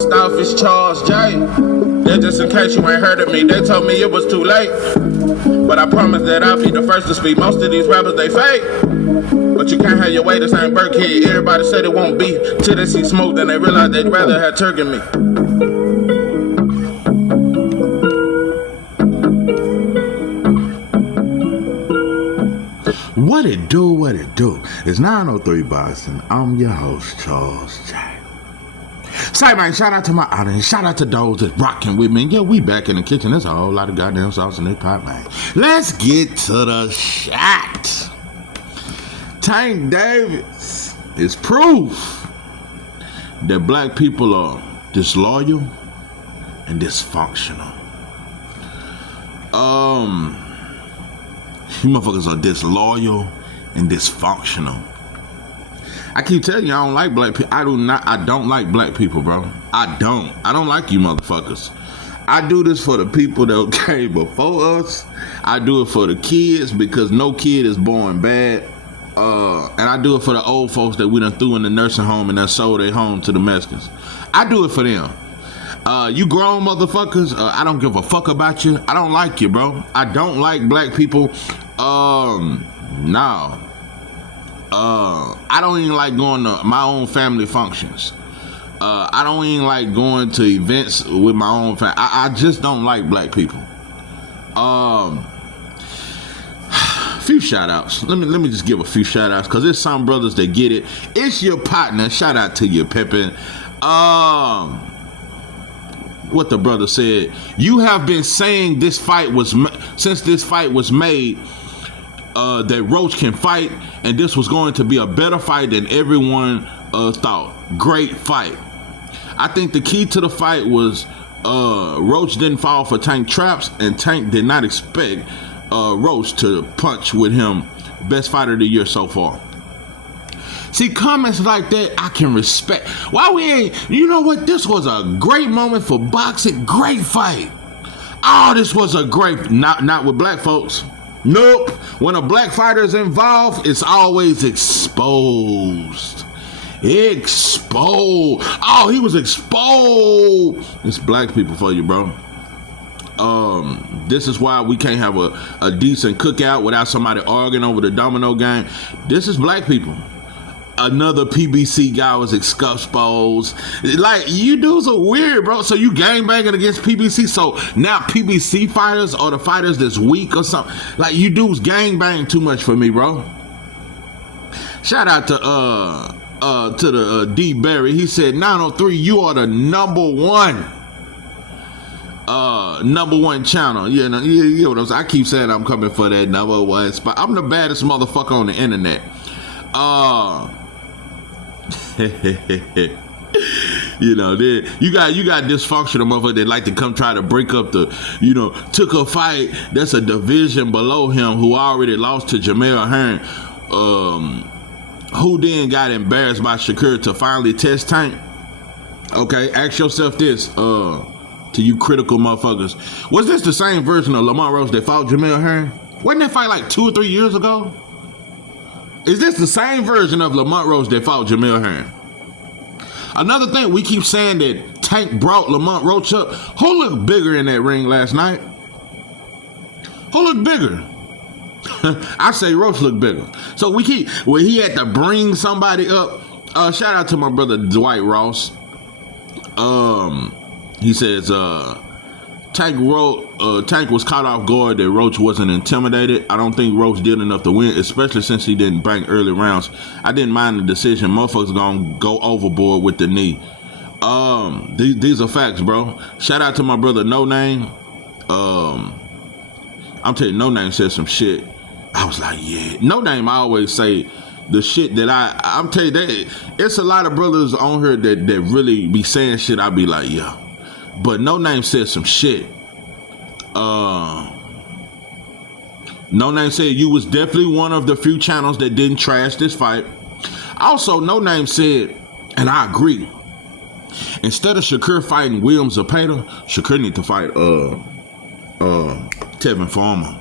Off is Charles J. That just in case you ain't heard of me, they told me it was too late. But I promise that I'll be the first to speak. Most of these rappers, they fake. But you can't have your way, this ain't Burkhead. Everybody said it won't be till they see smoke, then they realize they'd rather have turkey than me. What it do, what it do? It's 903 Boston. I'm your host, Charles J. Say, man, shout out to my audience. Shout out to those that's rocking with me. And yeah, we back in the kitchen. There's a whole lot of goddamn sauce in this pot, man. Let's get to the shot. Tank Davis is proof that black people are disloyal and dysfunctional. You motherfuckers are disloyal and dysfunctional. I keep telling you, I don't like black people. I don't like black people, bro. I don't like you motherfuckers. I do this for the people that came before us. I do it for the kids because no kid is born bad. And I do it for the old folks that we done threw in the nursing home and then sold their home to the Mexicans. I do it for them. You grown motherfuckers, I don't give a fuck about you. I don't like you, bro. I don't like black people. No. I don't even like going to my own family functions. I don't even like going to events with my own family. I just don't like black people. Few shout outs. Let me just give a few shout outs because there's some brothers that get it. It's your partner. Shout out to you, Pippin. What the brother said. You have been saying this fight was since this fight was made. That Roach can fight, and this was going to be a better fight than everyone thought. Great fight. I think the key to the fight was Roach didn't fall for Tank traps, and Tank did not expect Roach to punch with him. Best fighter of the year so far. See, comments like that I can respect. Why we ain't, you know what? This was a great moment for boxing. Great fight. Oh, this was a great, not with black folks. Nope. When a black fighter is involved, it's always exposed. Exposed. Oh, he was exposed. It's black people for you, bro. This is why we can't have a decent cookout without somebody arguing over the domino game. This is black people. Another PBC guy was exposed. Like, you dudes are weird, bro. So you gangbanging against PBC. So now PBC fighters are the fighters that's weak or something. Like, you dudes gangbang too much for me, bro. Shout out to the D Berry. He said 903, you are the number one channel. You know what I'm saying? I keep saying I'm coming for that number one spot. I'm the baddest motherfucker on the internet. You know, you got dysfunctional motherfucker that like to come try to break up took a fight that's a division below him who already lost to Jamel Hearn, who then got embarrassed by Shakur to finally test Tank. Okay, ask yourself this, to you critical motherfuckers. Was this the same version of Lamont Rose that fought Jamel Hearn? Wasn't that fight like 2 or 3 years ago? Is this the same version of Lamont Rose that fought Jamel Hearn? Another thing, we keep saying that Tank brought Lamont Roach up. Who looked bigger in that ring last night? Who looked bigger? I say Roach looked bigger. So he had to bring somebody up. Shout out to my brother Dwight Ross. He says Tank was caught off guard that Roach wasn't intimidated. I don't think Roach did enough to win, especially since he didn't bang early rounds. I didn't mind the decision. Motherfuckers gonna go overboard with the knee. These are facts, bro. Shout out to my brother No Name. I'm telling you, No Name said some shit. I was like, yeah. No Name, I always say the shit that I'm telling you, that it's a lot of brothers on here that really be saying shit. I be like, yeah. But No Name said some shit. No Name said you was definitely one of the few channels that didn't trash this fight. Also, No Name said, and I agree, instead of Shakur fighting William Zepeda, Shakur need to fight Tevin Farmer.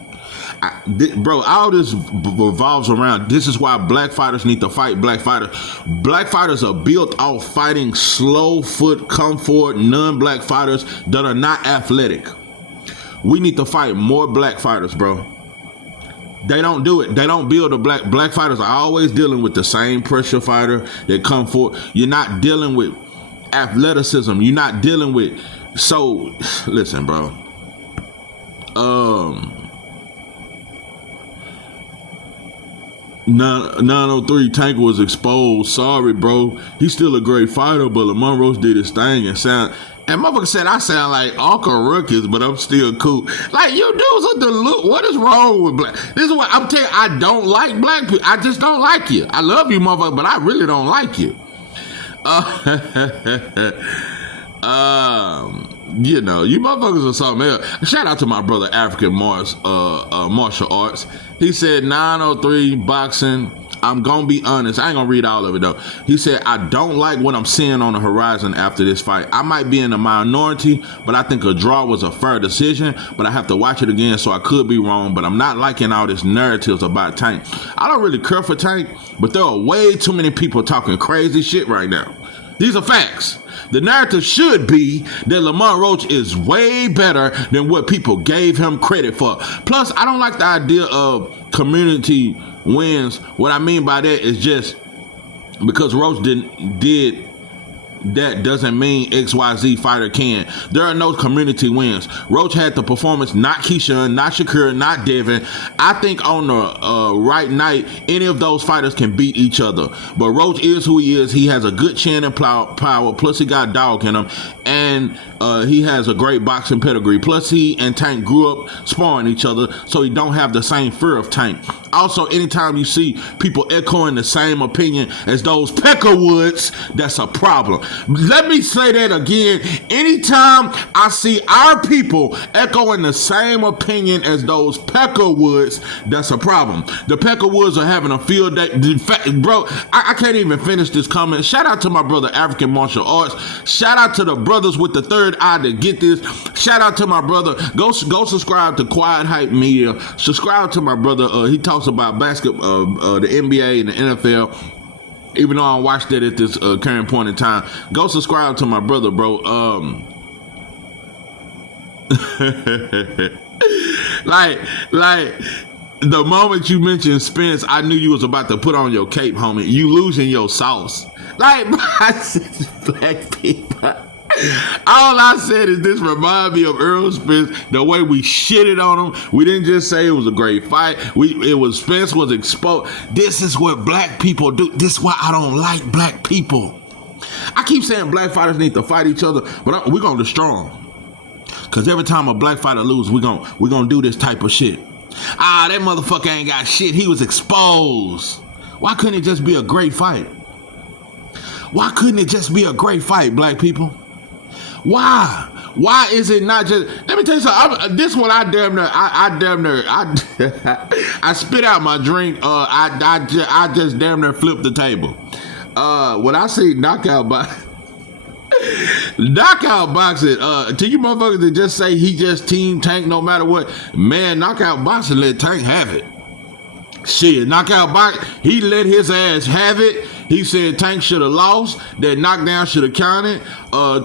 Bro, all this revolves around. This is why black fighters need to fight black fighters. Black fighters are built off fighting slow foot, comfort, non-black fighters that are not athletic. We need to fight more black fighters, bro. They don't do it. They don't build a black fighters are always dealing with the same pressure fighter that come forward. You're not dealing with athleticism. You're not dealing with. So listen, bro. 903 Tank was exposed. Sorry, bro. He's still a great fighter, but Lamont Roach did his thing and motherfucker said I sound like Uncle Ruckus, but I'm still cool. Like, you dudes are what is wrong with black? This is what I'm telling you, I don't like black people. I just don't like you. I love you, motherfucker, but I really don't like you. You know, you motherfuckers are something else. Shout out to my brother African Martial Arts. He said 903 boxing. I'm gonna be honest, I ain't gonna read all of it though. He said, I don't like what I'm seeing on the horizon after this fight. I might be in the minority, but I think a draw was a fair decision, but I have to watch it again, so I could be wrong, but I'm not liking all this narratives about Tank. I don't really care for Tank, but there are way too many people talking crazy shit right now. These are facts. The narrative should be that Lamont Roach is way better than what people gave him credit for. Plus, I don't like the idea of community wins. What I mean by that is just because Roach did that doesn't mean XYZ fighter can. There are no community wins. Roach had the performance, not Keyshawn, not Shakur, not Devin. I think on the right night, any of those fighters can beat each other. But Roach is who he is. He has a good chin and power. Plus, he got dog in him. And he has a great boxing pedigree. Plus, he and Tank grew up sparring each other, so he don't have the same fear of Tank. Also, anytime you see people echoing the same opinion as those Peckerwoods, that's a problem. Let me say that again. Anytime I see our people echoing the same opinion as those Peckerwoods, that's a problem. The Peckerwoods are having a field day. Bro, I can't even finish this comment. Shout out to my brother African Martial Arts. Shout out to the brothers with the third eye to get this. Shout out to my brother. Go subscribe to Quiet Hype Media. Subscribe to my brother. He talks about basketball, the NBA and the NFL. Even though I don't watch that at this current point in time, go subscribe to my brother, bro. like the moment you mentioned Spence, I knew you was about to put on your cape, homie. You losing your sauce. Like, I said, black people. All I said is this remind me of Earl Spence, the way we shitted on him. We didn't just say it was a great fight. Spence was exposed. This is what black people do. This is why I don't like black people. I keep saying black fighters need to fight each other, but we're gonna destroy them. Cause every time a black fighter loses, we're gonna do this type of shit. That motherfucker ain't got shit. He was exposed. Why couldn't it just be a great fight? Why couldn't it just be a great fight, black people? Why? Why is it not just? Let me tell you something. This one, I spit out my drink. I just damn near flipped the table. When I say knockout boxing, to you motherfuckers that just say he just team Tank no matter what, man, knockout boxing let Tank have it. Shit, knockout boxing, he let his ass have it. He said Tank should have lost. That knockdown should have counted.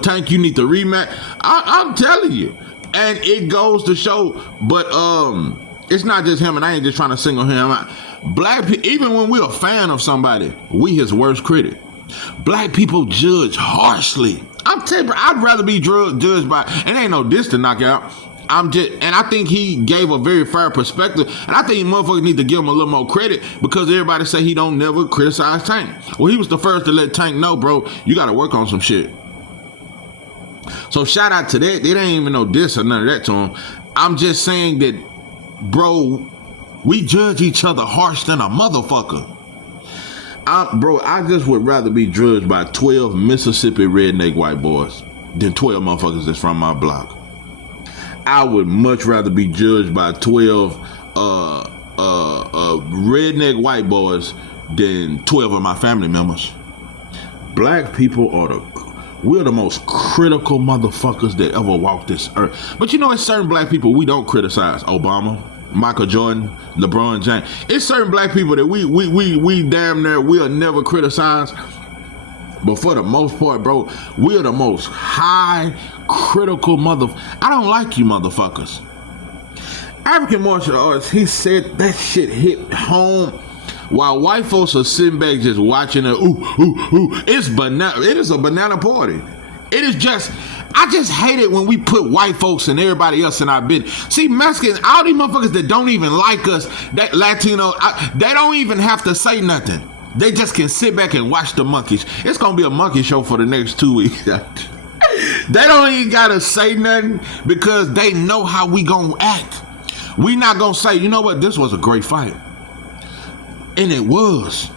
Tank, you need to rematch. I'm telling you. And it goes to show, but it's not just him, and I ain't just trying to single him out. Black people, even when we're a fan of somebody, we his worst critic. Black people judge harshly. I'm telling you, I'd rather be judged by, and ain't no diss to knockout. And I think he gave a very fair perspective, and I think motherfuckers need to give him a little more credit because everybody say he don't never criticize Tank. Well, he was the first to let Tank know, bro, you got to work on some shit. So shout out to that. It ain't even no diss or none of that to him. I'm just saying that, bro, we judge each other harsh than a motherfucker. I just would rather be judged by 12 Mississippi redneck white boys than 12 motherfuckers that's from my block. I would much rather be judged by 12 redneck white boys than 12 of my family members. Black people we're the most critical motherfuckers that ever walked this earth. But you know, it's certain black people we don't criticize. Obama, Michael Jordan, LeBron James. It's certain black people that we damn near we'll never criticize. But for the most part, bro, we're the most high critical I don't like you motherfuckers. African martial arts, he said that shit hit home while white folks are sitting back just watching it. It's banana. It is a banana party. It is just, I just hate it when we put white folks and everybody else in our business. See, Mexicans, all these motherfuckers that don't even like us, that Latino, they don't even have to say nothing. They just can sit back and watch the monkeys. It's gonna be a monkey show for the next 2 weeks. They don't even gotta say nothing because they know how we gonna act. We not gonna say, you know what, this was a great fight. And it was.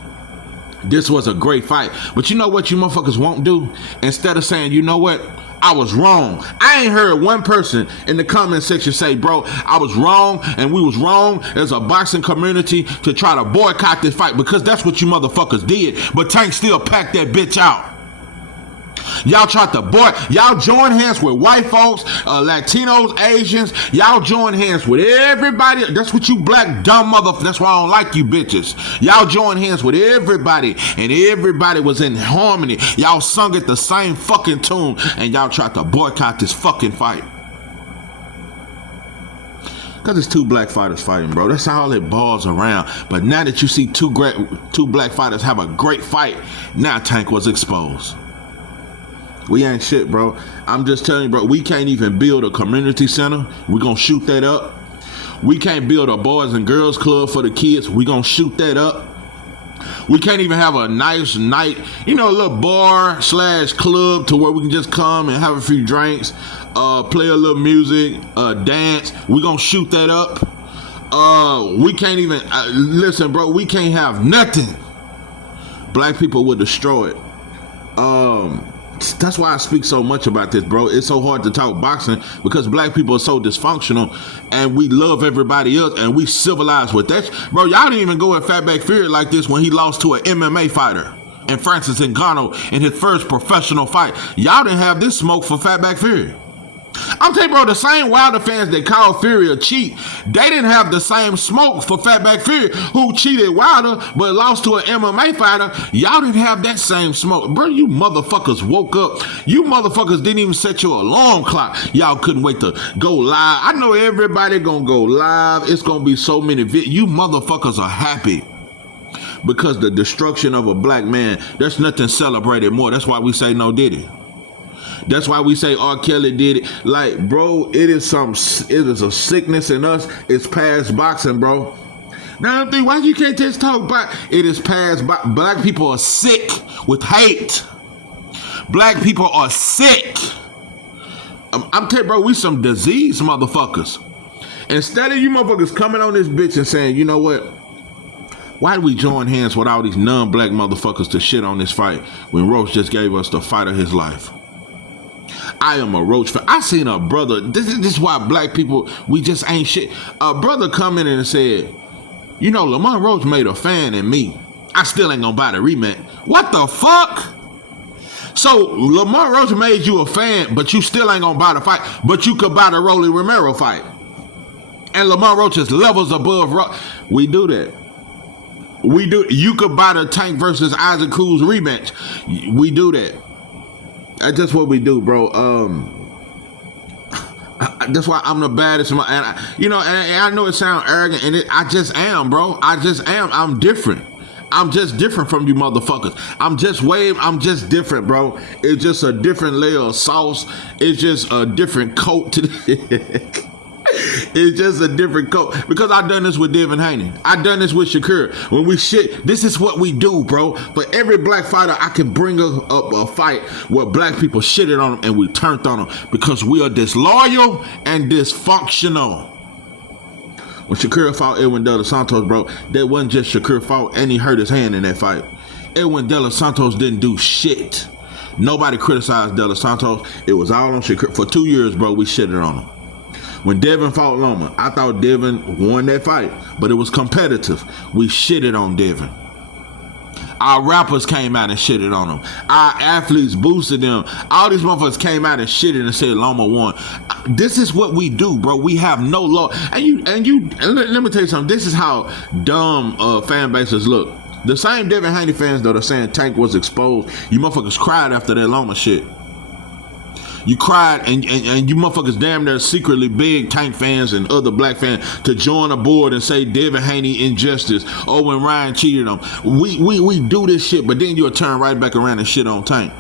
This was a great fight. But you know what you motherfuckers won't do? Instead of saying, you know what, I was wrong. I ain't heard one person in the comment section say, bro, I was wrong and we was wrong as a boxing community to try to boycott this fight, because that's what you motherfuckers did. But Tank still packed that bitch out. Y'all tried to y'all join hands with white folks, Latinos, Asians. Y'all join hands with everybody. That's what you black dumb motherfuckers. That's why I don't like you bitches. Y'all join hands with everybody, and everybody was in harmony. Y'all sung at the same fucking tune, and y'all tried to boycott this fucking fight. Because it's two black fighters fighting, bro. That's all it balls around. But now that you see two black fighters have a great fight, now Tank was exposed. We ain't shit, bro. I'm just telling you, bro, we can't even build a community center. We're going to shoot that up. We can't build a boys and girls club for the kids. We're going to shoot that up. We can't even have a nice night, a little bar / club to where we can just come and have a few drinks, play a little music, dance. We're going to shoot that up. We can't even, listen, bro, we can't have nothing. Black people would destroy it. That's why I speak so much about this, bro. It's so hard to talk boxing because black people are so dysfunctional and we love everybody else and we civilized with that. Bro, y'all didn't even go at Fatback Fury like this when he lost to an MMA fighter and Francis Ngannou in his first professional fight. Y'all didn't have this smoke for Fatback Fury. I'm telling you, bro, the same Wilder fans that called Fury a cheat, they didn't have the same smoke for Fatback Fury, who cheated Wilder but lost to an MMA fighter. Y'all didn't have that same smoke. Bro, you motherfuckers woke up. You motherfuckers didn't even set your alarm clock. Y'all couldn't wait to go live. I know everybody gonna go live. It's gonna be so many videos. You motherfuckers are happy because the destruction of a black man, there's nothing celebrated more. That's why we say no Diddy. That's why we say R. Kelly did it. Like, bro, it is a sickness in us. It's past boxing, bro. Now, I think, why you can't just talk about it? Is past black people are sick with hate. Black people are sick. I'm telling you, bro, we some disease motherfuckers. Instead of you motherfuckers coming on this bitch and saying, you know what? Why do we join hands with all these non-black motherfuckers to shit on this fight when Roach just gave us the fight of his life? I am a Roach fan. I seen a brother, this is why black people, we just ain't shit. A brother come in and said, Lamont Roach made a fan in me. I still ain't gonna buy the rematch. What the fuck? So Lamont Roach made you a fan, but you still ain't gonna buy the fight, but you could buy the Rolly Romero fight. And Lamont Roach is levels above Roach. We do that. We do. You could buy the Tank versus Isaac Cruz rematch. We do that. That's just what we do, bro. That's why I'm the baddest. And I know it sounds arrogant, and I just am, bro. I just am. I'm different. I'm just different from you motherfuckers. I'm just different, bro. It's just a different layer of sauce. It's just a different coat to the It's just a different coat. Because I done this with Devin Haney. I done this with Shakur. When we shit, this is what we do, bro. For every black fighter, I can bring up a fight where black people shitted on them and we turned on them because we are disloyal and dysfunctional. When Shakur fought Edwin De Los Santos, bro, that wasn't just Shakur fault, and he hurt his hand in that fight. Edwin De Los Santos didn't do shit. Nobody criticized De Los Santos. It was all on Shakur. For 2 years, bro, we shitted on him. When Devin fought Loma, I thought Devin won that fight, but it was competitive. We shitted on Devin. Our rappers came out and shitted on them. Our athletes boosted them. All these motherfuckers came out and shitted and said Loma won. This is what we do, bro. We have no law. And let me tell you something. This is how dumb fan bases look. The same Devin Haney fans that are saying Tank was exposed, you motherfuckers cried after that Loma shit. You cried and you motherfuckers damn near secretly big Tank fans and other black fans to join a board and say Devin Haney injustice. Oh, when Ryan cheated on him. We do this shit, but then you'll turn right back around and shit on Tank.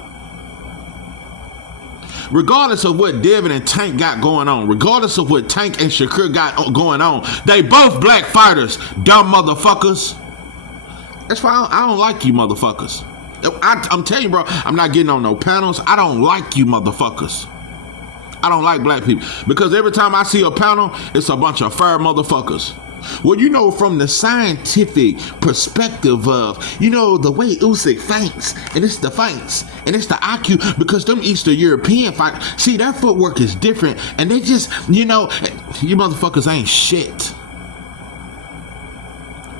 Regardless of what Devin and Tank got going on, regardless of what Tank and Shakur got going on, they both black fighters, dumb motherfuckers. That's why I don't like you motherfuckers. I'm telling you, bro, I'm not getting on no panels. I don't like you motherfuckers. I don't like black people. Because every time I see a panel, it's a bunch of fair motherfuckers. Well, you know, from the scientific perspective of, you know, the way Usyk fights, and it's the fights, and it's the IQ, because them Eastern European fights, see, their footwork is different, and they just, you know, you motherfuckers ain't shit.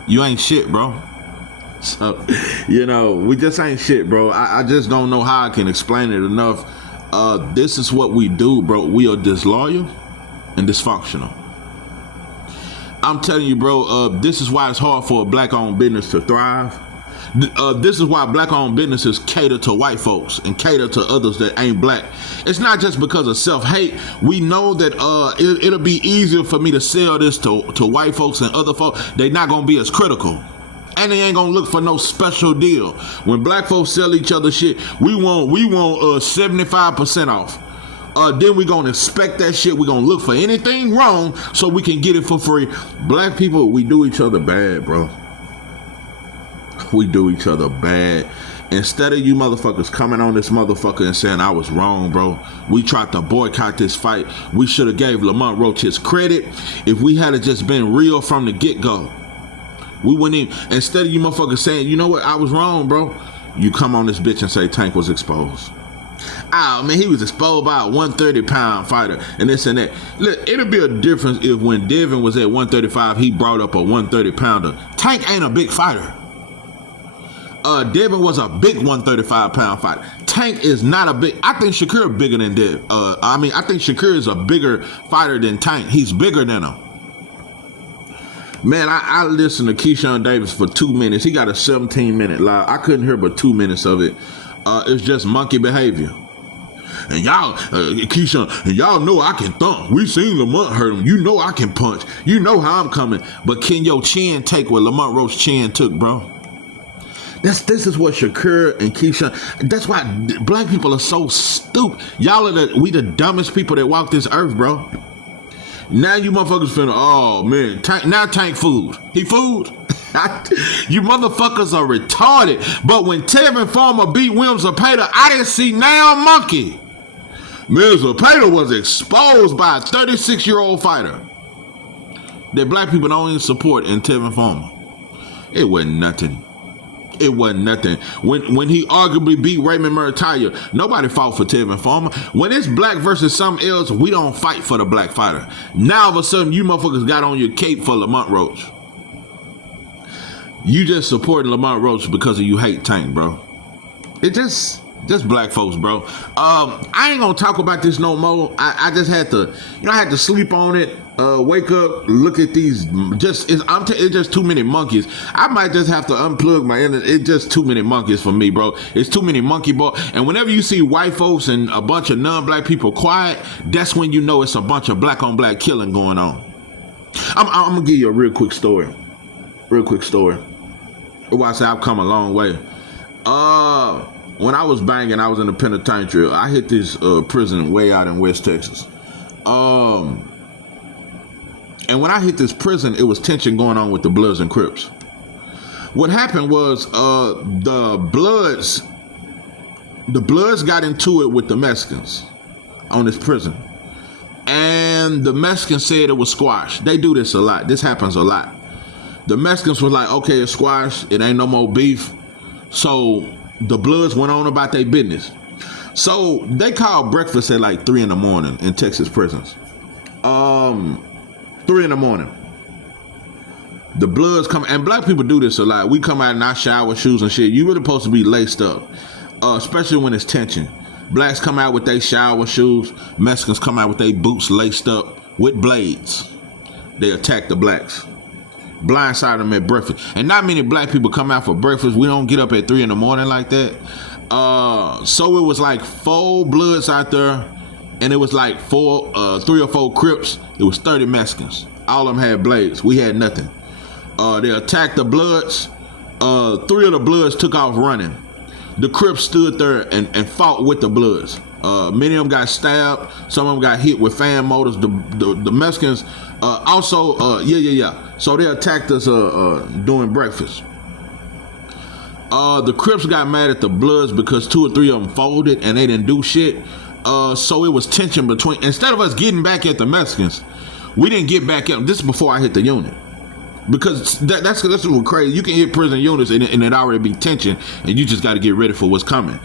You ain't shit, bro. So, you know, we just ain't shit, bro. I just don't know how I can explain it enough. This is what we do, bro. We are disloyal and dysfunctional. I'm telling you, bro, this is why it's hard for a black-owned business to thrive. This is why black-owned businesses cater to white folks and cater to others that ain't black. It's not just because of self-hate. We know that it'll be easier for me to sell this to white folks and other folks. They're not going to be as critical. And they ain't gonna look for no special deal. When black folks sell each other shit, we want 75% off. Then we gonna expect that shit. We gonna look for anything wrong so we can get it for free. Black people, we do each other bad, bro. We do each other bad. Instead of you motherfuckers coming on this motherfucker and saying I was wrong, bro, we tried to boycott this fight. We should have gave Lamont Roach his credit if we had just been real from the get-go. We wouldn't even, instead of you motherfuckers saying, you know what, I was wrong, bro, you come on this bitch and say Tank was exposed. Oh, man, he was exposed by a 130-pound fighter and this and that. Look, it'll be a difference if when Devin was at 135, he brought up a 130-pounder. Tank ain't a big fighter. Devin was a big 135-pound fighter. Tank is not a big, I think Shakur bigger than Devin. I think Shakur is a bigger fighter than Tank. He's bigger than him. Man, I listened to Keyshawn Davis for 2 minutes. He got a 17-minute live. I couldn't hear but 2 minutes of it. It's just monkey behavior. And y'all, Keyshawn, and y'all know I can thump. We seen Lamont hurt him. You know I can punch. You know how I'm coming. But can your chin take what Lamont Roach's chin took, bro? This is what Shakur and Keyshawn. That's why black people are so stupid. Y'all are we the dumbest people that walk this earth, bro. Now you motherfuckers finna, oh man, Tank fooled. He fooled. You motherfuckers are retarded. But when Tevin Farmer beat William Zepeda, I didn't see now monkey. Man, Zepeda was exposed by a 36-year-old fighter that black people don't even support in Tevin Farmer. It wasn't nothing. It wasn't nothing. When he arguably beat Raymond Murtaya, nobody fought for Tevin Farmer. When it's black versus something else, we don't fight for the black fighter. Now all of a sudden, you motherfuckers got on your cape for Lamont Roach. You just supporting Lamont Roach because of you hate Tank, bro. It just black folks, bro. I ain't gonna talk about this no more. I just had to, I had to sleep on it. Wake up, look at these. It's just too many monkeys. I might just have to unplug my internet. It's just too many monkeys for me, bro. It's too many monkey ball. And whenever you see white folks and a bunch of non-black people quiet, that's when you know it's a bunch of black-on-black killing going on. I'm gonna give you a real quick story. Well, I say I've come a long way. When I was banging, I was in the penitentiary. I hit this prison way out in West Texas. And when I hit this prison, it was tension going on with the Bloods and Crips. What happened was the Bloods got into it with the Mexicans on this prison. And the Mexicans said it was squashed. They do this a lot. This happens a lot. The Mexicans was like, okay, it's squashed. It ain't no more beef. So the Bloods went on about their business. So they called breakfast at like 3 a.m. in Texas prisons. 3 a.m. The Bloods come, and black people do this a lot. We come out in our shower shoes and shit. You really supposed to be laced up, especially when it's tension. Blacks come out with their shower shoes. Mexicans come out with their boots laced up with blades. They attack the blacks. Blindside them at breakfast. And not many black people come out for breakfast. We don't get up at 3 in the morning like that. So it was like 4 Bloods out there, and it was like 3 or 4 Crips. It was 30 Mexicans. All of them had blades. We had nothing. They attacked the Bloods. 3 of the Bloods took off running. The Crips stood there and fought with the Bloods. Many of them got stabbed. Some of them got hit with fan motors. The Mexicans also, So they attacked us during breakfast. The Crips got mad at the Bloods because 2 or 3 of them folded and they didn't do shit. So it was tension between. Instead of us getting back at the Mexicans, we didn't get back at them. This is before I hit the unit. Because that's what's crazy. You can hit prison units and it already be tension, and you just got to get ready for what's coming.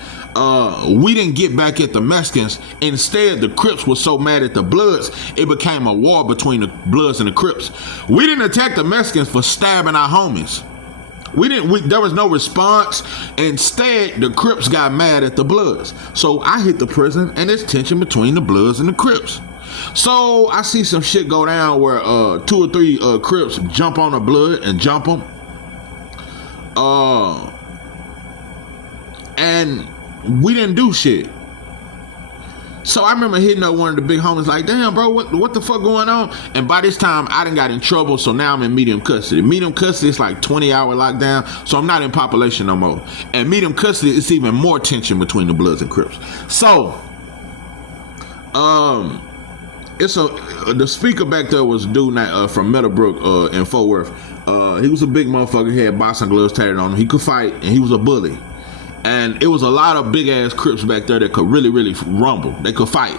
We didn't get back at the Mexicans. Instead, the Crips were so mad at the Bloods, it became a war between the Bloods and the Crips. We didn't attack the Mexicans for stabbing our homies. There was no response. Instead, the Crips got mad at the Bloods. So I hit the prison, and there's tension between the Bloods and the Crips. So I see some shit go down where 2 or 3 Crips jump on a Blood and jump them. And we didn't do shit. So I remember hitting up one of the big homies like, damn, bro, what the fuck going on? And by this time, I done got in trouble, so now I'm in medium custody. Medium custody is like 20-hour lockdown, so I'm not in population no more. And medium custody, it's even more tension between the Bloods and Crips. So, the speaker back there was a dude from Meadowbrook in Fort Worth. He was a big motherfucker. He had boxing gloves tatted on him. He could fight, and he was a bully. And it was a lot of big ass Crips back there that could really, really rumble. They could fight.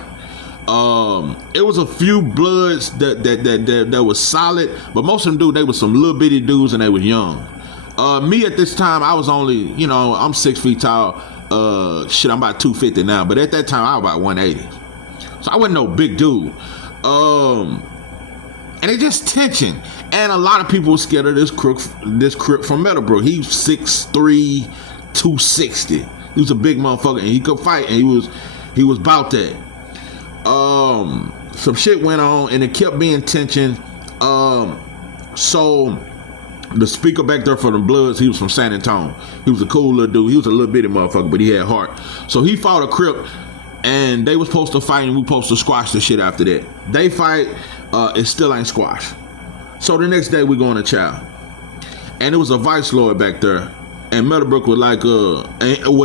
It was a few Bloods that was solid, but most of them dudes, they were some little bitty dudes and they was young. Me at this time, I was only, I'm 6 feet tall. I'm about 250 now, but at that time I was about 180. So I wasn't no big dude. And it just tension. And a lot of people were scared of this Crip from Meadowbrook. He was 6'3", 260. He was a big motherfucker, and he could fight, and he was about that. Some shit went on, and it kept being tension. So the speaker back there for the Bloods, he was from San Antonio. He was a cool little dude. He was a little bitty motherfucker, but he had heart. So he fought a Crip, and they was supposed to fight, and we supposed to squash the shit after that. They fight, it still ain't squashed. So the next day we going to trial, and it was a vice lord back there. And Meadowbrook was like,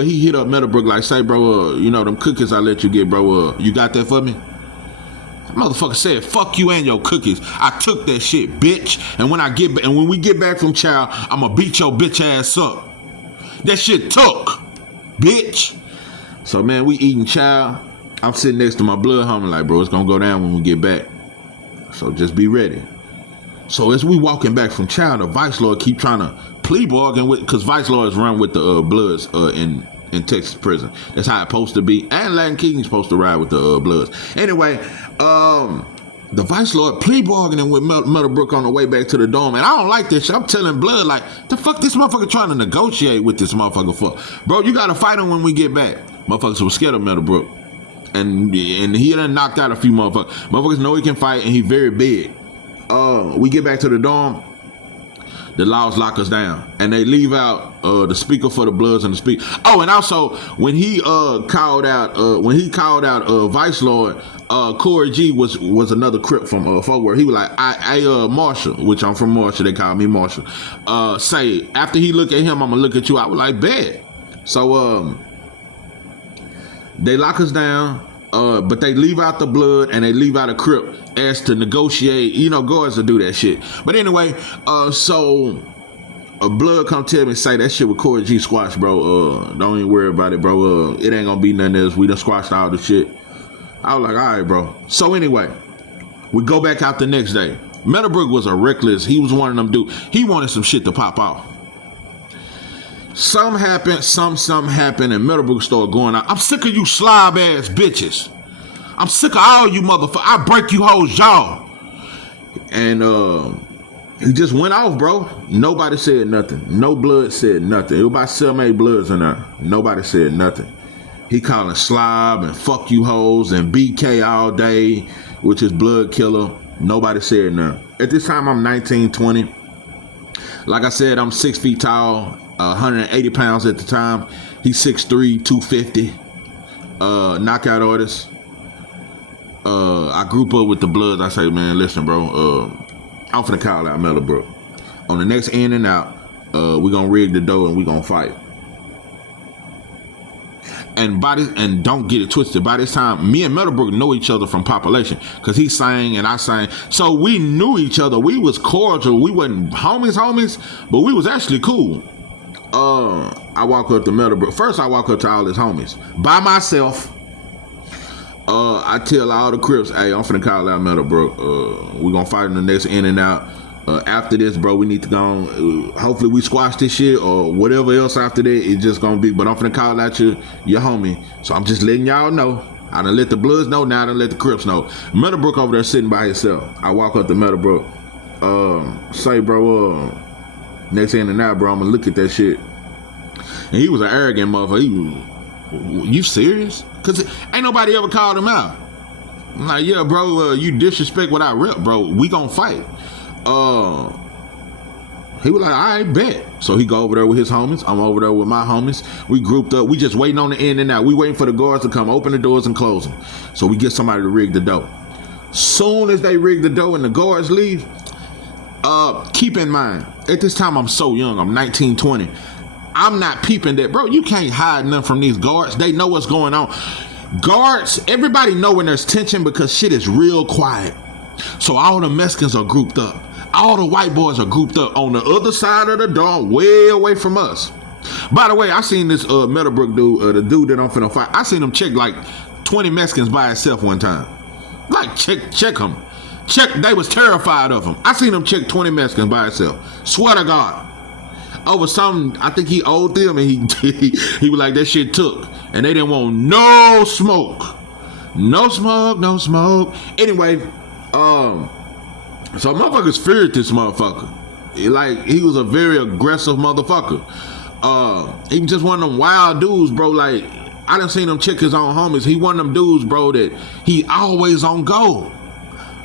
he hit up Meadowbrook like, say, bro, them cookies I let you get, bro, you got that for me? That motherfucker said, fuck you and your cookies. I took that shit, bitch. And when we get back from chow, I'ma beat your bitch ass up. That shit took, bitch. So, man, we eating chow. I'm sitting next to my blood homie like, bro, it's gonna go down when we get back. So just be ready. So as we walking back from chow, the vice lord keep trying to plea bargain with, because vice lords run with the Bloods in Texas prison. That's how it's supposed to be. And Latin King's supposed to ride with the Bloods. Anyway, the vice lord plea bargaining with Meadowbrook on the way back to the dome, and I don't like this shit. I'm telling Blood like, the fuck this motherfucker trying to negotiate with this motherfucker for? Bro, you gotta fight him when we get back. Motherfuckers was scared of Meadowbrook, and he done knocked out a few motherfuckers. Motherfuckers know he can fight, and he very big. We get back to the dorm. The laws lock us down, and they leave out the speaker for the Bloods and the speaker. Oh, and also when he called out Vice Lord, Corey G was another Crip from Fort Worth. He was like, I Marshall, which I'm from Marshall. They call me Marshall. Say after he look at him, I'm gonna look at you. I was like, bet. So they lock us down. But they leave out the Blood and they leave out a Crip as to negotiate. Guards will do that shit. But anyway, so a Blood come tell me, say that shit with Corey G squash, bro. Don't even worry about it, bro. It ain't gonna be nothing else. We done squashed all the shit. I was like, all right, bro. So anyway, we go back out the next day. Meadowbrook was a reckless. He was one of them dudes. He wanted some shit to pop off. Some happened, and Meadowbrook started going out. I'm sick of you slob ass bitches. I'm sick of all you motherfuckers. I break you hoes jaw. And He just went off, bro. Nobody said nothing. No blood said nothing. It was about 7-8 bloods in there. Nobody said nothing. He calling slob and fuck you hoes and BK all day, which is blood killer. Nobody said nothing. At this time, I'm 19, 20. Like I said, I'm 6 feet tall, 180 pounds at the time. He's 6'3", 250. Knockout artist. I grew up with the Bloods. I say, man, listen, bro. I'm finna call out Meadowbrook. On the next in and out, we gonna rig the dough and we gonna fight. And don't get it twisted. By this time, me and Meadowbrook know each other from population, cause he sang and I sang, so we knew each other. We was cordial. We wasn't homies, but we was actually cool. I walk up to Meadowbrook. First, I walk up to all his homies by myself. I tell all the Crips, hey, I'm finna call out Meadowbrook. We gonna fight in the next in and out. After this, bro, we need to go on. Hopefully we squash this shit or whatever else after that. It's just gonna be, but I'm finna call out your homie. So I'm just letting y'all know. I done let the Bloods know, now I done let the Crips know. Meadowbrook over there sitting by himself. I walk up to Meadowbrook. Say, bro, next in and out, bro, I'm gonna look at that shit. And he was an arrogant motherfucker. You serious? Cause ain't nobody ever called him out. I'm like, yeah, bro, you disrespect what I rep, bro. We gonna fight. He was like, I bet. So he go over there with his homies. I'm over there with my homies. We grouped up. We just waiting on the in and out. We waiting for the guards to come, open the doors and close them. So we get somebody to rig the door. Soon as they rig the door and the guards leave, keep in mind, at this time I'm so young. I'm 19, 20. I'm not peeping that, bro. You can't hide nothing from these guards. They know what's going on. Guards, everybody know when there's tension because shit is real quiet. So all the Mexicans are grouped up. All the white boys are grouped up on the other side of the door, way away from us. By the way, I seen this Meadowbrook dude, the dude that I'm finna fight. I seen him check like 20 Mexicans by himself one time. Like check him. They was terrified of him. I seen him check 20 Mexicans by himself. Swear to God. Over something, I think he owed them, and he was like, that shit took. And they didn't want no smoke. No smoke. Anyway, so motherfuckers feared this motherfucker. He was a very aggressive motherfucker. He was just one of them wild dudes, bro. Like, I done seen him check his own homies. He one of them dudes, bro, that he always on go.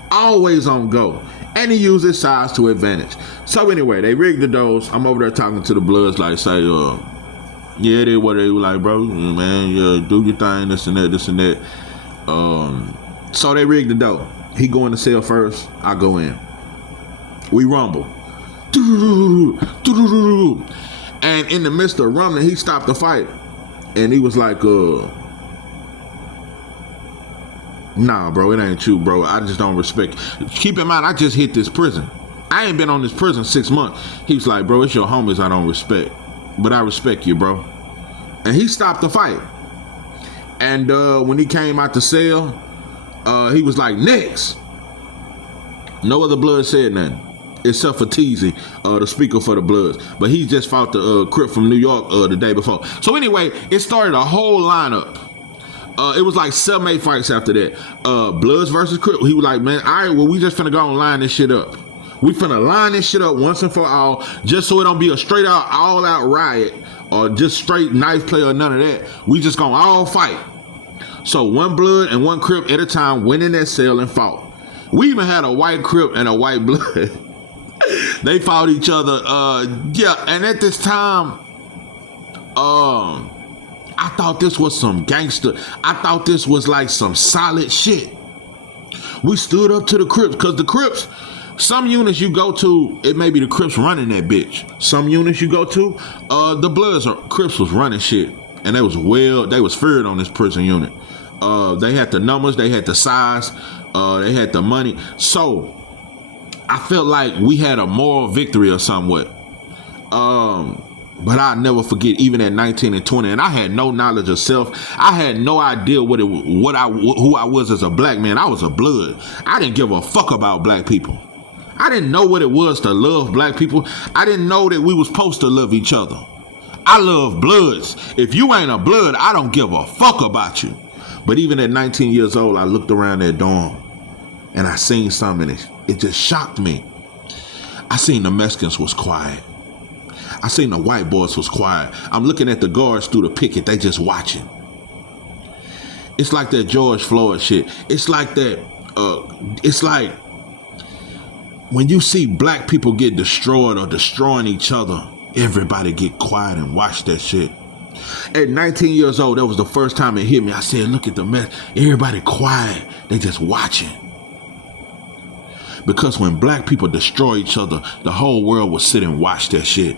Always on go. And he used his size to advantage. So anyway, they rigged the doors. I'm over there talking to the Bloods, like, say, yeah, they were like, bro, man, yeah, do your thing, this and that. So they rigged the door. He go in the cell first, I go in. We rumble. And in the midst of rumbling, he stopped the fight. And he was like, nah, bro, it ain't you, bro. I just don't respect. Keep in mind, I just hit this prison. I ain't been on this prison 6 months. He was like, bro, it's your homies I don't respect. But I respect you, bro. And he stopped the fight. And when he came out the cell, he was like, next. No other Blood said nothing. Except for Teasy, the speaker for the Bloods. But he just fought the Crip from New York the day before. So anyway, it started a whole lineup. It was like 7-8 fights after that. Bloods versus Crip. He was like, man, all right, well, we just finna go and line this shit up. We finna line this shit up once and for all, just so it don't be a straight out, all out riot or just straight knife play or none of that. We just gonna all fight. So one Blood and one Crip at a time went in that cell and fought. We even had a white Crip and a white Blood. They fought each other. Yeah, and at this time, I thought this was some gangster. I thought this was like some solid shit. We stood up to the Crips, because the Crips, some units you go to, it may be the Crips running that bitch. Some units you go to, the Bloods or Crips was running shit. And they was feared on this prison unit. They had the numbers, they had the size, they had the money. So I felt like we had a moral victory or somewhat. But I'll never forget, even at 19 and 20, and I had no knowledge of self. I had no idea who I was as a black man. I was a Blood. I didn't give a fuck about black people. I didn't know what it was to love black people. I didn't know that we was supposed to love each other. I love Bloods. If you ain't a Blood, I don't give a fuck about you. But even at 19 years old, I looked around that dorm and I seen something, and it just shocked me. I seen the Mexicans was quiet. I seen the white boys was quiet. I'm looking at the guards through the picket. They just watching. It's like that George Floyd shit. It's like that. It's like when you see black people get destroyed or destroying each other, everybody get quiet and watch that shit. At 19 years old, that was the first time it hit me. I said, look at the mess. Everybody quiet. They just watching. Because when black people destroy each other, the whole world will sit and watch that shit.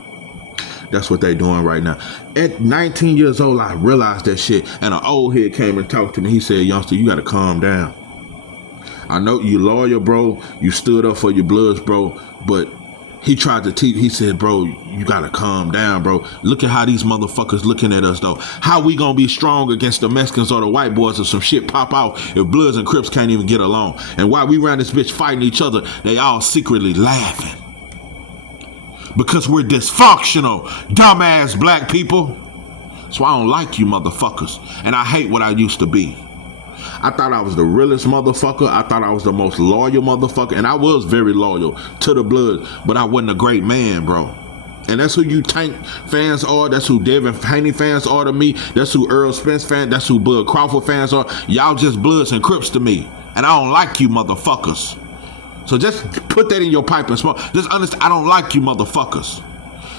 That's what they doing right now. At 19 years old, I realized that shit. And an old head came and talked to me. He said, youngster, you got to calm down. I know you loyal, bro. You stood up for your bloods, bro. But he tried to teach. He said, bro, you got to calm down, bro. Look at how these motherfuckers looking at us, though. How we going to be strong against the Mexicans or the white boys if some shit pop out if Bloods and Crips can't even get along? And while we around this bitch fighting each other, they all secretly laughing. Because we're dysfunctional, dumbass black people. So I don't like you motherfuckers. And I hate what I used to be. I thought I was the realest motherfucker. I thought I was the most loyal motherfucker. And I was very loyal to the Bloods. But I wasn't a great man, bro. And that's who you Tank fans are. That's who Devin Haney fans are to me. That's who Earl Spence fans. That's who Bud Crawford fans are. Y'all just Bloods and Crips to me. And I don't like you motherfuckers. So just put that in your pipe and smoke. Just understand, I don't like you motherfuckers.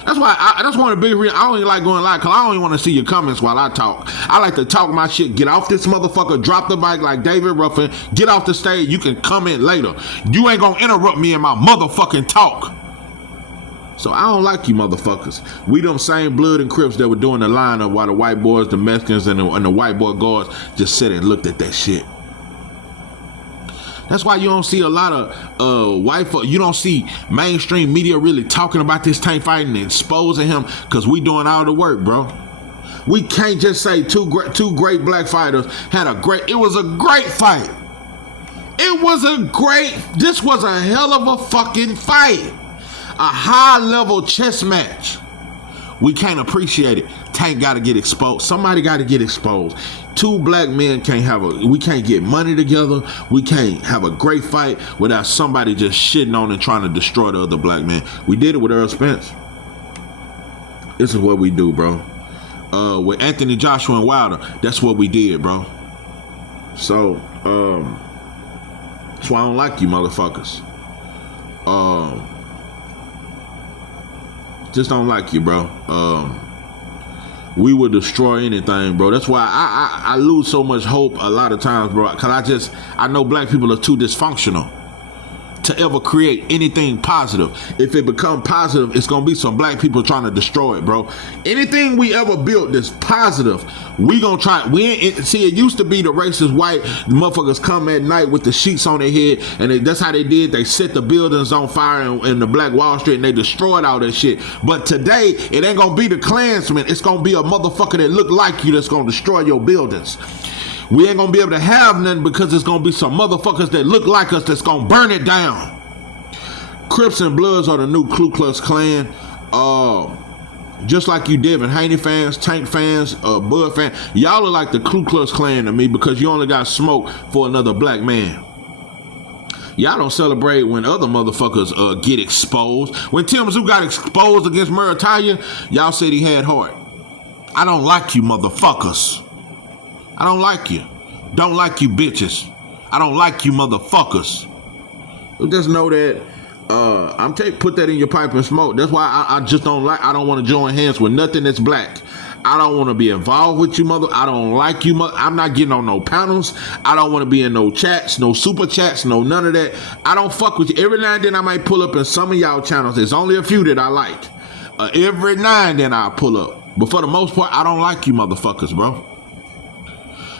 That's why that's one of the big reasons I don't even like going live, because I don't even want to see your comments while I talk. I like to talk my shit, get off this motherfucker, drop the mic like David Ruffin, get off the stage, you can comment later. You ain't gonna interrupt me in my motherfucking talk. So I don't like you motherfuckers. We them same Blood and Crips that were doing the lineup while the white boys, the Mexicans, and the white boy guards just sat and looked at that shit. That's why you don't see a lot of white folk. You don't see mainstream media really talking about this Tank fight and exposing him, because we doing all the work, bro. We can't just say two great black fighters had a great. It was a great fight. This was a hell of a fucking fight. A high level chess match. We can't appreciate it. Tank got to get exposed. Somebody got to get exposed. Two black men we can't get money together. We can't have a great fight without somebody just shitting on and trying to destroy the other black man. We did it with Earl Spence. This is what we do, bro. With Anthony Joshua and Wilder, that's what we did, bro. So, that's why I don't like you motherfuckers. Just don't like you, bro. We would destroy anything, bro. That's why I lose so much hope a lot of times, bro. Because I know black people are too dysfunctional to ever create anything positive. If it become positive, it's gonna be some black people trying to destroy it, bro. Anything we ever built that's positive, we gonna try. It used to be the racist white motherfuckers come at night with the sheets on their head, and that's how they did. They set the buildings on fire in the Black Wall Street, and they destroyed all that shit. But today, it ain't gonna be the Klansman. It's gonna be a motherfucker that look like you that's gonna destroy your buildings. We ain't gonna be able to have nothing because it's gonna be some motherfuckers that look like us that's gonna burn it down. Crips and Bloods are the new Ku Klux Klan. Just like you Devin Haney fans, Tank fans, Bud fans, y'all are like the Ku Klux Klan to me, because you only got smoke for another black man. Y'all don't celebrate when other motherfuckers get exposed. When Tim Zoo got exposed against Murataya, y'all said he had heart. I don't like you motherfuckers. I don't like you. Don't like you bitches. I don't like you motherfuckers. Just know that put that in your pipe and smoke. That's why I just don't like. I don't want to join hands with nothing that's black. I don't want to be involved with you mother. I don't like you mother. I'm not getting on no panels. I don't want to be in no chats, no super chats, no none of that. I don't fuck with you. Every now and then I might pull up in some of y'all channels. There's only a few that I like. Every now and then I'll pull up. But for the most part, I don't like you motherfuckers, bro.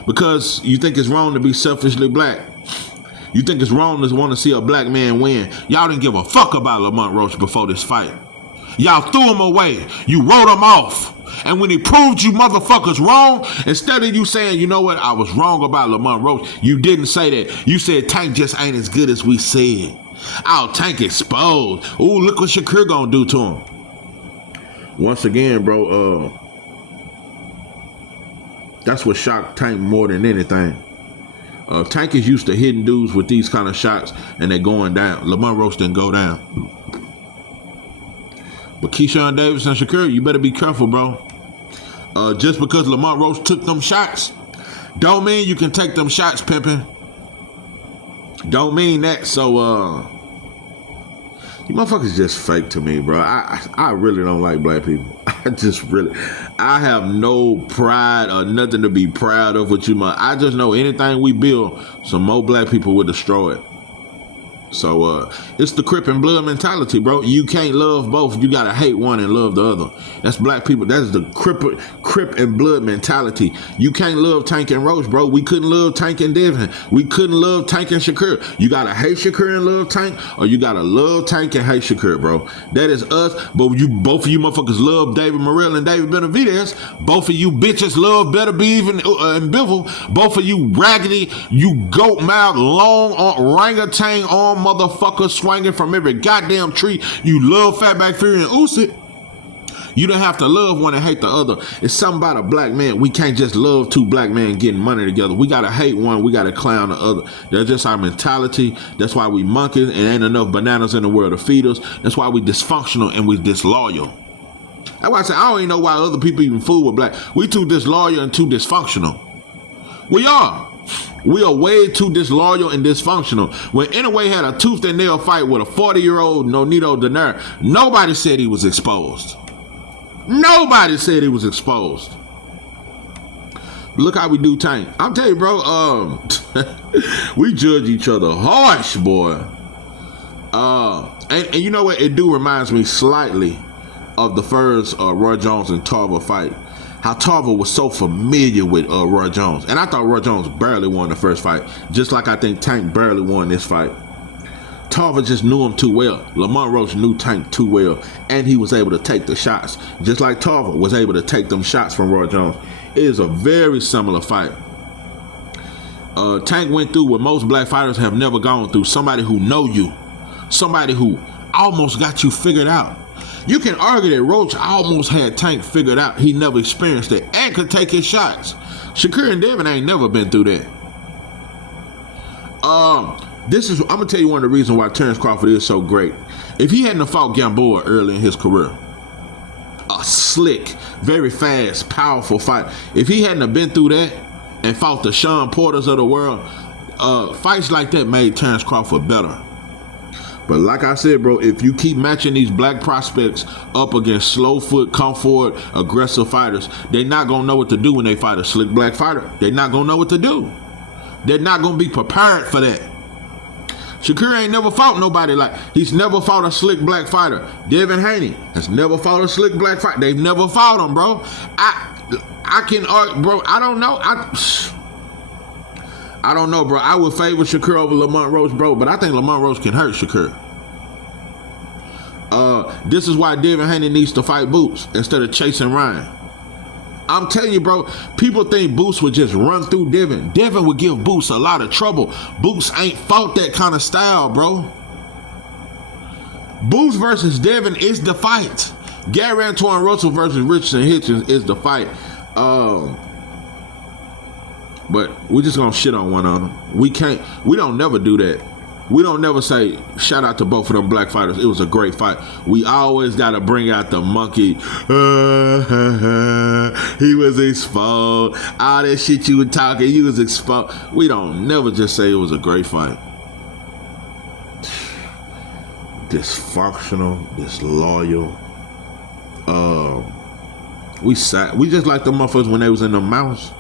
Because you think it's wrong to be selfishly black. You think it's wrong to want to see a black man win. Y'all didn't give a fuck about Lamont Roach before this fight. Y'all threw him away. You wrote him off. And when he proved you motherfuckers wrong, instead of you saying, you know what, I was wrong about Lamont Roach, you didn't say that. You said Tank just ain't as good as we said. Oh, Tank exposed. Ooh, look what Shakur gonna do to him. Once again, bro, that's what shocked Tank more than anything. Tank is used to hitting dudes with these kind of shots, and they're going down. Lamont Roach didn't go down. But Keyshawn Davis and Shakur, you better be careful, bro. Just because Lamont Roach took them shots, don't mean you can take them shots, pimping. Don't mean that. So, you motherfuckers just fake to me, bro. I really don't like black people. I have no pride or nothing to be proud of with you, man. I just know anything we build, some more black people will destroy it. So it's the Crip and Blood mentality, bro. You can't love both. You gotta hate one and love the other. That's black people. That's the Crip and Blood mentality. You can't love Tank and Roach, bro. We couldn't love Tank and Devin. We couldn't love Tank and Shakur. You gotta hate Shakur and love Tank, or you gotta love Tank and hate Shakur, bro. That is us. But both of you motherfuckers love David Morrell and David Benavidez. Both of you bitches love Better Beaver and Bivol. Both of you raggedy, you goat mouth, long orangutan arm motherfucker swinging from every goddamn tree. You love Fatback Fury and Usyk. You don't have to love one and hate the other. It's something about a black man. We can't just love two black men getting money together. We gotta hate one. We gotta clown the other. That's just our mentality. That's why we monkeys and ain't enough bananas in the world to feed us. That's why we dysfunctional and we disloyal. That's why I say I don't even know why other people even fool with black. We too disloyal and too dysfunctional. We are. We are way too disloyal and dysfunctional. When Inouye had a tooth and nail fight with a 40-year-old Nonito Donaire, nobody said he was exposed. Nobody said he was exposed. Look how we do Tank. I'm telling you, bro, we judge each other harsh, boy. And you know what? It do reminds me slightly of the first Roy Jones and Tarver fight. How Tarver was so familiar with Roy Jones. And I thought Roy Jones barely won the first fight. Just like I think Tank barely won this fight. Tarver just knew him too well. Lamont Roach knew Tank too well. And he was able to take the shots. Just like Tarver was able to take them shots from Roy Jones. It is a very similar fight. Tank went through what most black fighters have never gone through. Somebody who know you. Somebody who almost got you figured out. You can argue that Roach almost had Tank figured out. He never experienced it and could take his shots. Shakur and Devin ain't never been through that. I'm gonna tell you one of the reasons why Terrence Crawford is so great. If he hadn't fought Gamboa early in his career, a slick, very fast, powerful fight. If he hadn't been through that and fought the Sean Porters of the world, fights like that made Terrence Crawford better. But like I said, bro, if you keep matching these black prospects up against slow foot, come forward, aggressive fighters, they're not going to know what to do when they fight a slick black fighter. They're not going to know what to do. They're not going to be prepared for that. Shakur ain't never fought nobody like, he's never fought a slick black fighter. Devin Haney has never fought a slick black fighter. They've never fought him, bro. I can argue, bro, I don't know. I don't know, bro. I would favor Shakur over Lamont Roach, bro, but I think Lamont Roach can hurt Shakur. This is why Devin Haney needs to fight Boots instead of chasing Ryan. I'm telling you, bro, people think Boots would just run through Devin. Devin would give Boots a lot of trouble. Boots ain't fought that kind of style, bro. Boots versus Devin is the fight. Gary Antoine Russell versus Richardson Hitchens is the fight. But we're just gonna shit on one of them. We don't never do that. We don't never say, shout out to both of them black fighters. It was a great fight. We always gotta bring out the monkey. He was exposed. All that shit you were talking, he was exposed. We don't never just say it was a great fight. Dysfunctional, disloyal. We just like the motherfuckers when they was in the mouse.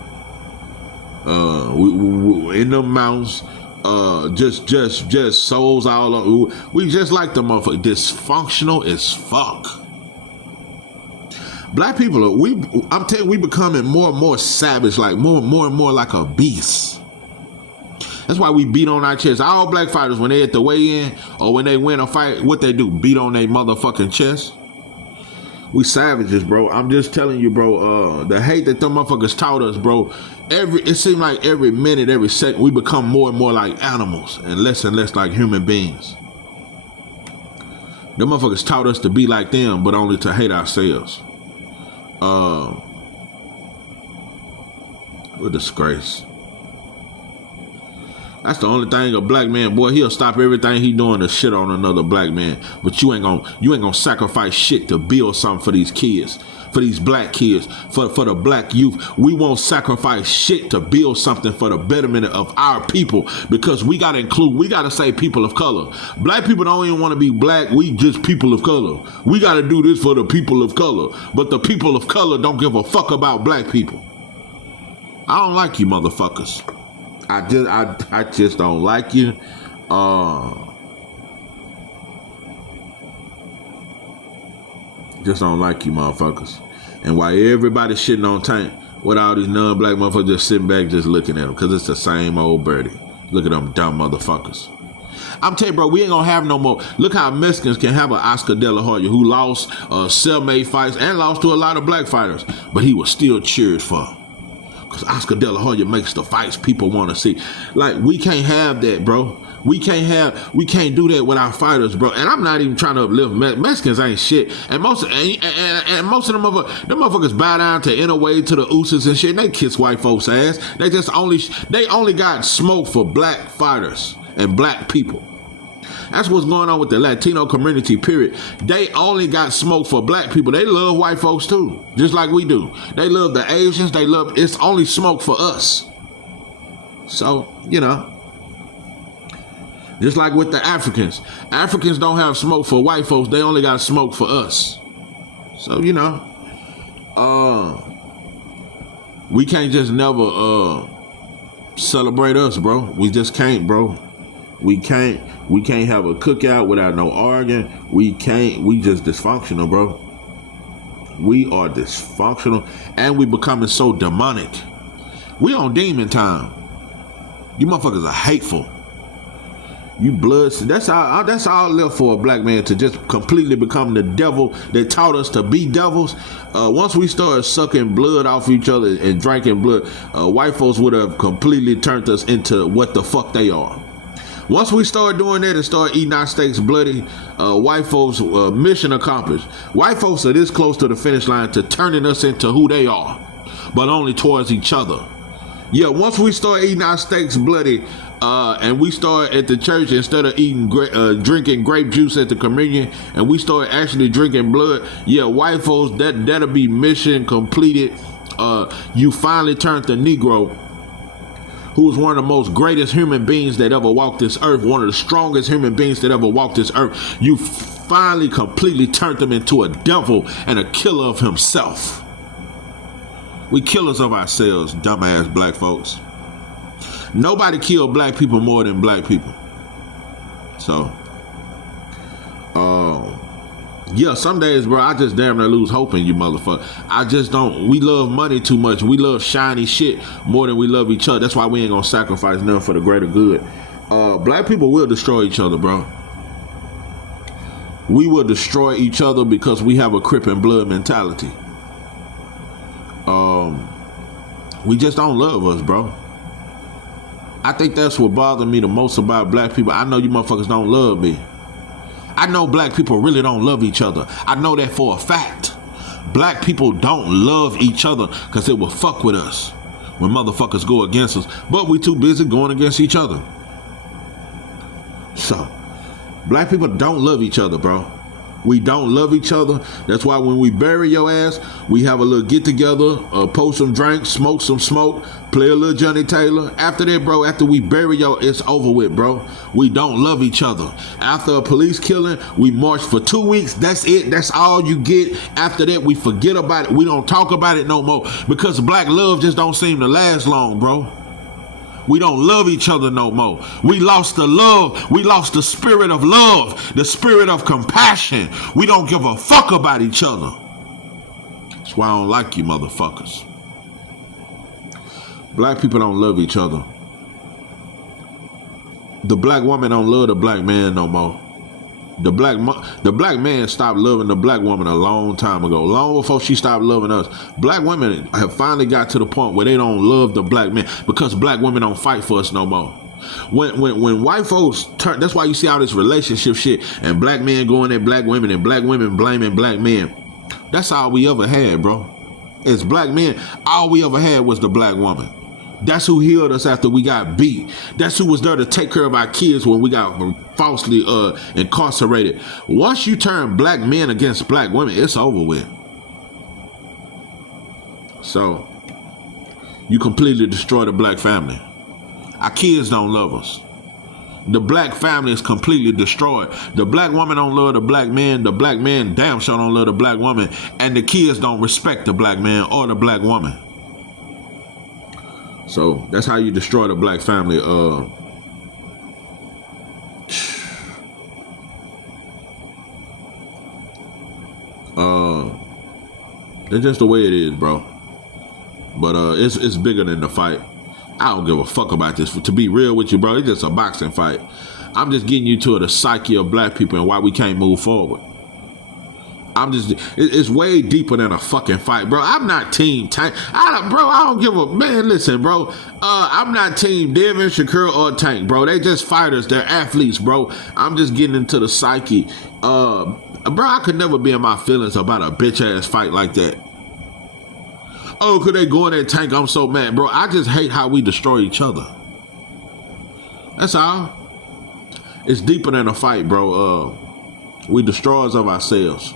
We in the mouse, just souls all over. We just like the motherfucker. Dysfunctional as fuck. Black people I'm telling you, we becoming more and more savage, like more and more like a beast. That's why we beat on our chest. All black fighters, when they at the weigh-in or when they win a fight, what they do? Beat on their motherfucking chest. We savages, bro. I'm just telling you, bro. The hate that them motherfuckers taught us, bro. It seemed like every minute, every second, we become more and more like animals and less like human beings. Them motherfuckers taught us to be like them, but only to hate ourselves. What a disgrace. That's the only thing a black man, boy, he'll stop everything he doing to shit on another black man. But you ain't gonna sacrifice shit to build something for these kids, for these black kids, for the black youth. We won't sacrifice shit to build something for the betterment of our people, because we gotta say people of color. Black people don't even want to be black. We just people of color. We gotta do this for the people of color. But the people of color don't give a fuck about black people. I don't like you motherfuckers. I just don't like you. Just don't like you motherfuckers. And while everybody shitting on Tank, with all these non-black motherfuckers just sitting back just looking at them, because it's the same old birdie. Look at them dumb motherfuckers. I'm telling you, bro, we ain't gonna have no more. Look how Mexicans can have an Oscar De La Hoya who lost cellmate fights and lost to a lot of black fighters, but he was still cheered for. Because Oscar De La Hoya makes the fights people want to see. Like, we can't have that, bro. We can't do that with our fighters, bro. And I'm not even trying to uplift Mexicans ain't shit. And most of them motherfuckers bow down to Inouye, to the Usos and shit. And they kiss white folks' ass. They only got smoke for black fighters and black people. That's what's going on with the Latino community, period. They only got smoke for black people. They love white folks too, just like we do. They love the Asians. It's only smoke for us. So, just like with the Africans. Africans don't have smoke for white folks. They only got smoke for us. So, we can't just never celebrate us, bro. We just can't, bro. We can't have a cookout without no arguing. We just dysfunctional, bro. We are dysfunctional, and we becoming so demonic. We on demon time. You motherfuckers are hateful. You bloods. That's all left for a black man, to just completely become the devil that taught us to be devils. Once we started sucking blood off each other and drinking blood, white folks would have completely turned us into what the fuck they are. Once we start doing that and start eating our steaks bloody, white folks, mission accomplished. White folks are this close to the finish line to turning us into who they are, but only towards each other. Yeah, once we start eating our steaks bloody, and we start at the church, instead of drinking grape juice at the communion, and we start actually drinking blood, yeah, white folks, that'll be mission completed. You finally turned the Negro, who was one of the most greatest human beings that ever walked this earth, one of the strongest human beings that ever walked this earth. You finally completely turned him into a devil and a killer of himself. We killers of ourselves, dumbass black folks. Nobody killed black people more than black people. So, yeah, some days, bro, I just damn near lose hope in you motherfucker. I just don't. We love money too much. We love shiny shit more than we love each other. That's why we ain't gonna sacrifice nothing for the greater good. Black people will destroy each other, bro. We will destroy each other because we have a Crip and blood mentality. We just don't love us, bro. I think that's what bothers me the most about black people. I know you motherfuckers don't love me. I know black people really don't love each other. I know that for a fact. Black people don't love each other because it will fuck with us when motherfuckers go against us. But we too busy going against each other. So, black people don't love each other, bro. We don't love each other. That's why when we bury your ass, we have a little get together, post some drinks, smoke some smoke, play a little Johnny Taylor. After that, bro, after we bury your, it's over with, bro. We don't love each other. After a police killing, we march for 2 weeks. That's it. That's all you get. After that, we forget about it. We don't talk about it no more because black love just don't seem to last long, bro. We don't love each other no more. We lost the love. We lost the spirit of love, the spirit of compassion. We don't give a fuck about each other. That's why I don't like you motherfuckers. Black people don't love each other. The black woman don't love the black man no more. The black man stopped loving the black woman a long time ago, long before she stopped loving us. Black women have finally got to the point where they don't love the black man because black women don't fight for us no more. When white folks turn, that's why you see all this relationship shit and black men going at black women and black women blaming black men. That's all we ever had, bro. As black men, all we ever had was the black woman. That's who healed us after we got beat. That's who was there to take care of our kids when we got falsely incarcerated. Once you turn black men against black women, it's over with. So, you completely destroy the black family. Our kids don't love us. The black family is completely destroyed. The black woman don't love the black man. The black man damn sure don't love the black woman. And the kids don't respect the black man or the black woman. So that's how you destroy the black family. That's just the way it is, bro. But it's bigger than the fight. I don't give a fuck about this. To be real with you, bro, it's just a boxing fight. I'm just getting you to the psyche of black people and why we can't move forward. It's way deeper than a fucking fight, bro. I'm not team Tank. I don't give a, man, listen, bro. I'm not team Devin, Shakur, or Tank, bro. They just fighters. They're athletes, bro. I'm just getting into the psyche. Bro, I could never be in my feelings about a bitch-ass fight like that. Oh, could they go in that Tank? I'm so mad, bro. I just hate how we destroy each other. That's all. It's deeper than a fight, bro. We destroyers of ourselves.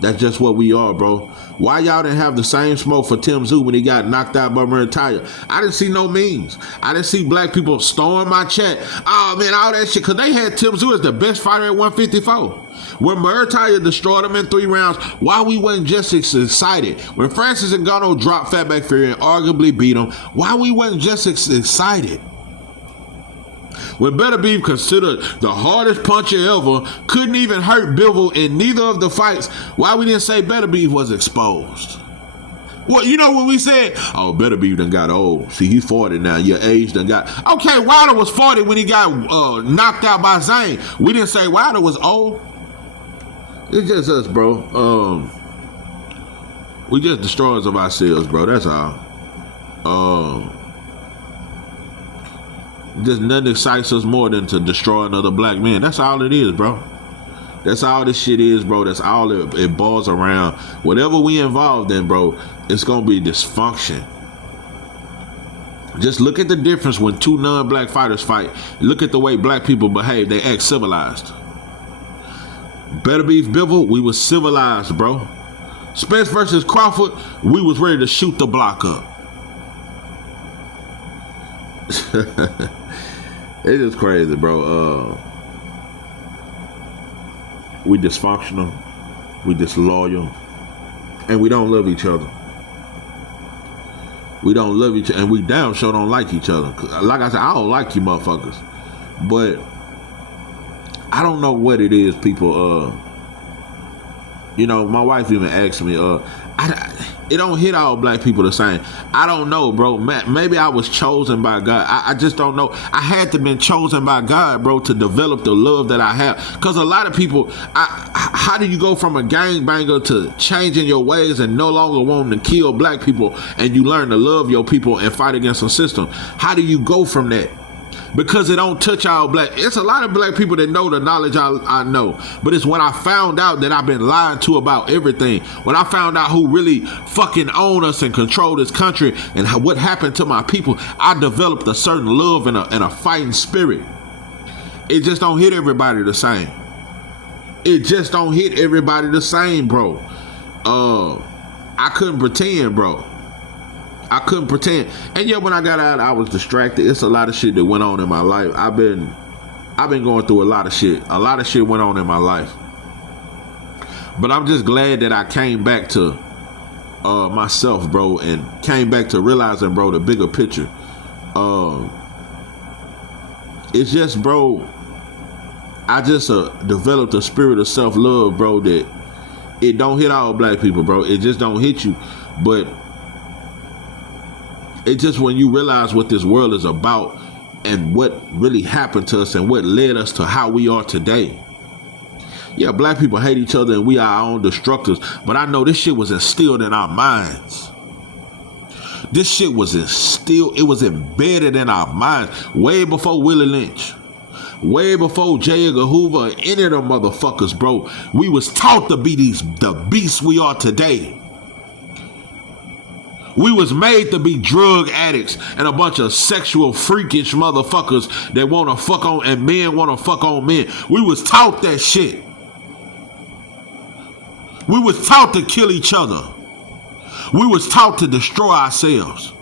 That's just what we are, bro. Why y'all didn't have the same smoke for Tim Zoo when he got knocked out by Murray? I didn't see no memes. I didn't see black people storming my chat. Oh, man, all that shit. Because they had Tim Zoo as the best fighter at 154. When Murray destroyed him in 3 rounds, why we wasn't just excited? When Francis Ngannou dropped Fatback Fury and arguably beat him, why we wasn't just excited? When Better Beef, considered the hardest puncher ever, couldn't even hurt Bivol in neither of the fights, why we didn't say Better Beef was exposed? Well, you know when we said, oh, Better Beef done got old. See, he's 40 now. Your age done got... Okay, Wilder was 40 when he got knocked out by Zane. We didn't say Wilder was old. It's just us, bro. We just destroyers of ourselves, bro. That's all. Just nothing excites us more than to destroy another black man. That's all it is, bro. That's all this shit is, bro. That's all it boils around. Whatever we involved in, bro, it's gonna be dysfunction. Just look at the difference when 2 non-black fighters fight. Look at the way black people behave. They act civilized. Better Beef Bivol, we was civilized, bro. Spence versus Crawford, we was ready to shoot the block up. It's just crazy, bro. We dysfunctional, we disloyal, and we don't love each other. We don't love each other, and we damn sure don't like each other. Like I said, I don't like you motherfuckers, but I don't know what it is, people. You know, my wife even asked me, it don't hit all black people the same. I don't know, bro. Maybe I was chosen by God. I just don't know. I had to been chosen by God, bro, to develop the love that I have. Because a lot of people, how do you go from a gangbanger to changing your ways and no longer wanting to kill black people, and you learn to love your people and fight against a system? How do you go from that? Because it don't touch all black. It's a lot of black people that know the knowledge I know. But it's when I found out that I've been lied to about everything. When I found out who really fucking own us and control this country and what happened to my people, I developed a certain love and a fighting spirit. It just don't hit everybody the same. It just don't hit everybody the same, bro. I couldn't pretend, bro. I couldn't pretend. And yeah, when I got out, I was distracted. It's a lot of shit that went on in my life. I've been going through a lot of shit. A lot of shit went on in my life. But I'm just glad that I came back to myself, bro, and came back to realizing, bro, the bigger picture. It's just, bro, I just developed a spirit of self-love, bro, that it don't hit all black people, bro. It just don't hit you. But it's just when you realize what this world is about and what really happened to us and what led us to how we are today. Yeah, black people hate each other and we are our own destructors, but I know this shit was instilled in our minds. This shit was instilled, it was embedded in our minds way before Willie Lynch. Way before J. Edgar Hoover or any of them motherfuckers, bro. We was taught to be the beasts we are today. We was made to be drug addicts and a bunch of sexual freakish motherfuckers that want to fuck on, and men want to fuck on men. We was taught that shit. We was taught to kill each other. We was taught to destroy ourselves.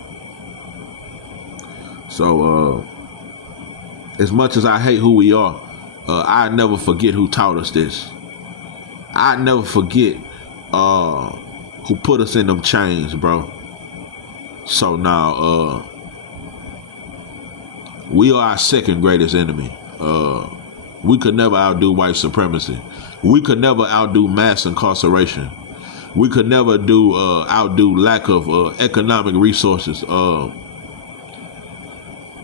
So, as much as I hate who we are, I never forget who taught us this. I never forget who put us in them chains, bro. So now, we are our second greatest enemy. We could never outdo white supremacy. We could never outdo mass incarceration. We could never outdo lack of economic resources.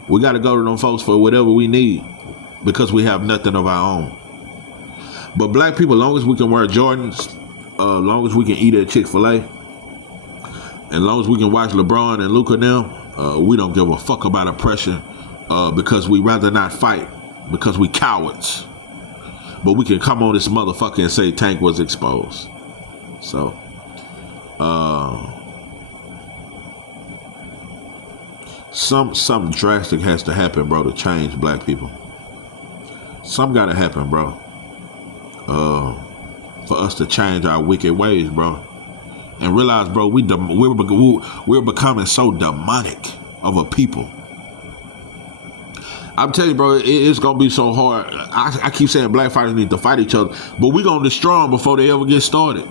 We got to go to them folks for whatever we need because we have nothing of our own. But black people, as long as we can wear Jordans, as long as we can eat at Chick-fil-A, and as long as we can watch LeBron and Luka now, we don't give a fuck about oppression because we rather not fight because we cowards. But we can come on this motherfucker and say Tank was exposed. So, something drastic has to happen, bro, to change black people. Something gotta happen, bro, for us to change our wicked ways, bro, and realize, bro, we're becoming so demonic of a people. I'm telling you, bro, it's gonna be so hard. I keep saying black fighters need to fight each other, but we gonna destroy them before they ever get started.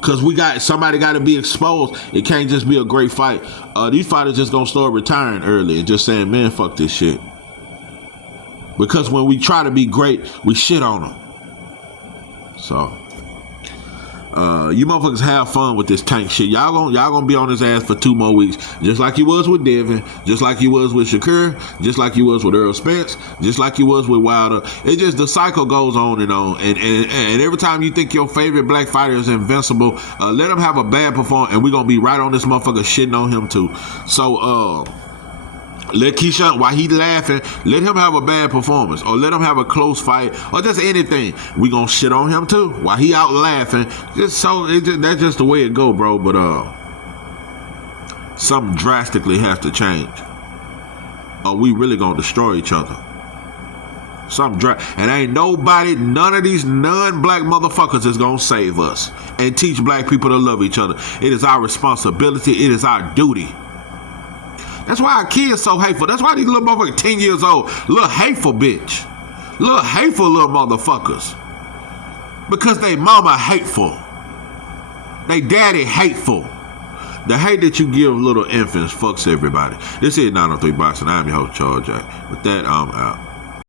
Cause somebody got to be exposed. It can't just be a great fight. These fighters just gonna start retiring early and just saying, man, fuck this shit. Because when we try to be great, we shit on them. So, you motherfuckers have fun with this Tank shit. Y'all gonna be on his ass for 2 more weeks, just like you was with Devin, just like you was with Shakur, just like you was with Earl Spence, just like you was with Wilder. It just, the cycle goes on and on. And every time you think your favorite black fighter is invincible, let him have a bad performance, and we gonna be right on this motherfucker shitting on him too. So, let Keyshawn, while he laughing, let him have a bad performance, or let him have a close fight, or just anything. We gonna shit on him too while he out laughing. That's just the way it go, bro. But something drastically has to change, or we really gonna destroy each other. And ain't nobody, none of these non-black motherfuckers is gonna save us and teach black people to love each other. It is our responsibility. It is our duty. That's why our kids so hateful. That's why these little motherfuckers 10 years old, little hateful bitch. Little hateful little motherfuckers. Because they mama hateful. They daddy hateful. The hate that you give little infants fucks everybody. This is 903 Boxing. I'm your host, Charles Jack. With that, I'm out.